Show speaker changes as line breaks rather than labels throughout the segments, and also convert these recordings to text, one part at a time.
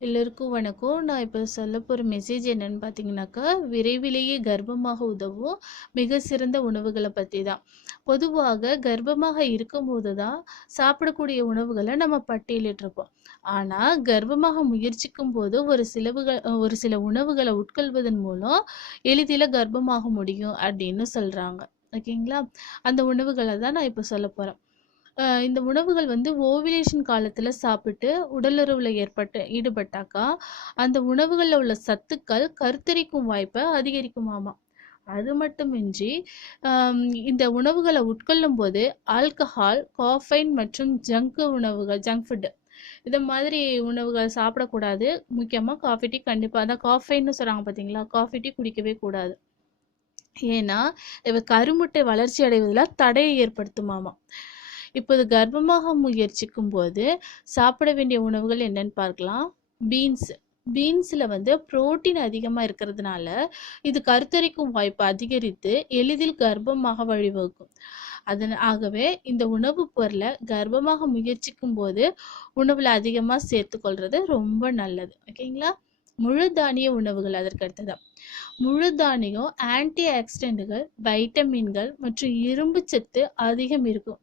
எல்லோருக்கும் வணக்கம். நான் இப்போ சொல்ல போகிற மெசேஜ் என்னன்னு பார்த்தீங்கன்னாக்கா, விரைவிலேயே கர்ப்பமாக உதவும் மிக சிறந்த உணவுகளை பற்றி தான். பொதுவாக கர்ப்பமாக இருக்கும்போது தான் சாப்பிடக்கூடிய உணவுகளை நம்ம பட்டியலிட்டிருப்போம். ஆனால் கர்ப்பமாக முயற்சிக்கும் போது ஒரு சிலவுகள் ஒரு சில உணவுகளை உட்கொள்வதன் மூலம் எளிதில் கர்ப்பமாக முடியும் அப்படின்னு சொல்கிறாங்க ஓகேங்களா? அந்த உணவுகளை தான் நான் இப்போ சொல்ல போகிறேன் இந்த உணவுகள் வந்து ஓவிலேஷன் காலத்தில் சாப்பிட்டு உடலுறவில் ஏற்பட்டு ஈடுபட்டாக்கா, அந்த உணவுகளில் உள்ள சத்துக்கள் கருத்தரிக்கும் வாய்ப்பை அதிகரிக்குமாமா. அது மட்டுமின்றி, இந்த இந்த உட்கொள்ளும் உட்கொள்ளும்போது ஆல்கஹால், காஃபைன் மற்றும் ஜங்க் உணவுகள் ஜங்க் ஃபுட்டு இது மாதிரி உணவுகள் சாப்பிடக்கூடாது. முக்கியமாக காஃபி, டீ கண்டிப்பாக அதான் காஃபைன்னு சொல்கிறாங்க பார்த்தீங்களா? காஃபி, டீ குடிக்கவே கூடாது. ஏன்னா, இவ கருமுட்டை வளர்ச்சி அடைவதில் தடையை ஏற்படுத்துமாமா. இப்போது கர்ப்பமாக முயற்சிக்கும் போது சாப்பிட வேண்டிய உணவுகள் என்னன்னு பார்க்கலாம். பீன்ஸ் பீன்ஸில் வந்து புரோட்டீன் அதிகமாக இருக்கிறதுனால, இது கருத்தரிக்கும் வாய்ப்பு அதிகரித்து எளிதில் கர்ப்பமாக வழிவகுக்கும். அதன் ஆகவே இந்த உணவுப் பொருளை கர்ப்பமாக முயற்சிக்கும்போது போது உணவில் அதிகமாக சேர்த்துக்கொள்வது ரொம்ப நல்லது. ஓகேங்களா? முழு தானிய உணவுகள் அதற்கு அடுத்ததா. முழு தானியம் ஆன்டி ஆக்சிடென்ட்டுகள் வைட்டமின்கள் மற்றும் இரும்புச் சத்து அதிகம் இருக்கும்.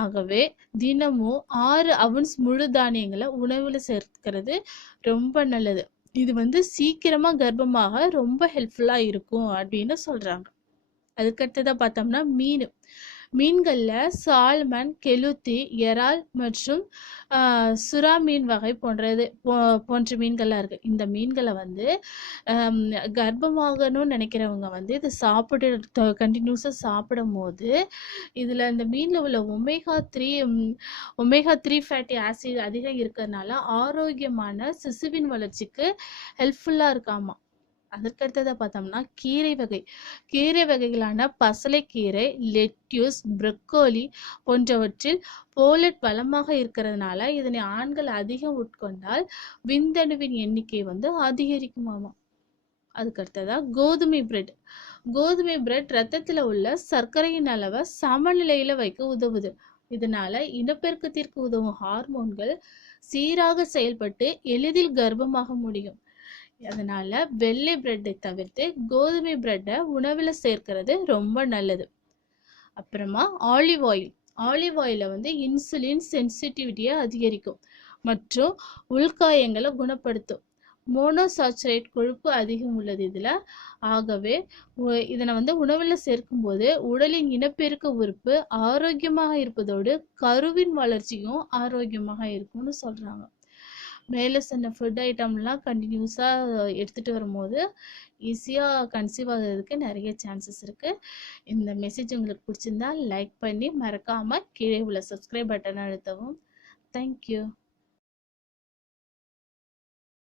ஆகவே தினமும் ஆறு அவுன்ஸ் முழு தானியங்களை உணவுல சேர்க்கிறது ரொம்ப நல்லது. இது வந்து சீக்கிரமா கர்ப்பமாக ரொம்ப ஹெல்ப்ஃபுல்லா இருக்கும் அப்படின்னு சொல்றாங்க. அதுக்கடுத்ததாக பார்த்தோம்னா மீன் மீன்களில் சால்மன், கெளுத்தி, இறால் மற்றும் சுறா மீன் வகை போன்றது போ போன்ற மீன்கள்லாம் இருக்குது இந்த மீன்களை வந்து கர்ப்பமாகணும்னு நினைக்கிறவங்க வந்து இதை சாப்பிட கண்டினியூஸாக சாப்பிடும் சாப்பிடும்போது, இதில் இந்த மீனில் உள்ள omega three omega three fatty acid அதிகம் இருக்கிறதுனால ஆரோக்கியமான சிசுவின் வளர்ச்சிக்கு ஹெல்ப்ஃபுல்லாக இருக்காமா. அதற்கடுத்ததை பார்த்தோம்னா கீரை வகை. கீரை வகைகளான பசலைக்கீரை, லெட்யூஸ், ப்ரொக்கோலி போன்றவற்றில் போலட் வளமாக இருக்கிறதுனால, இதனை ஆண்கள் அதிகம் உட்கொண்டால் விந்தணுவின் எண்ணிக்கை வந்து அதிகரிக்குமாமா. அதுக்கு அடுத்ததா கோதுமை பிரெட். கோதுமை பிரெட் ரத்தத்துல உள்ள சர்க்கரையின் அளவை சமநிலையில வைக்க உதவுது. இதனால இனப்பெருக்கத்திற்கு உதவும் ஹார்மோன்கள் சீராக செயல்பட்டு எளிதில் கர்ப்பமாக முடியும். அதனால் வெள்ளை பிரெட்டை தவிர்த்து கோதுமை பிரெட்டை உணவில் சேர்க்கிறது ரொம்ப நல்லது. அப்புறமா ஆலிவ் ஆயில். ஆலிவ் ஆயிலை வந்து இன்சுலின் சென்சிட்டிவிட்டியை அதிகரிக்கும் மற்றும் உள்காயங்களை குணப்படுத்தும். மோனோசாச்சுரேட் கொழுப்பு அதிகம் உள்ளது இதில் ஆகவே இதனை வந்து உணவில் சேர்க்கும்போது உடலின் இனப்பெருக்க உறுப்பு ஆரோக்கியமாக இருப்பதோடு, கருவின் வளர்ச்சியும் ஆரோக்கியமாக இருக்கும்னு சொல்கிறாங்க மேலே சொன்ன ஃபுட் ஐட்டம்லாம் கண்டினியூஸாக எடுத்துகிட்டு வரும்போது, ஈஸியாக கன்சீவ் ஆகிறதுக்கு நிறைய சான்சஸ் இருக்குது இந்த மெசேஜ் உங்களுக்கு பிடிச்சிருந்தா லைக் பண்ணி மறக்காமல் கீழே உள்ள சப்ஸ்கிரைப் பட்டன் அழுத்தவும். Thank you.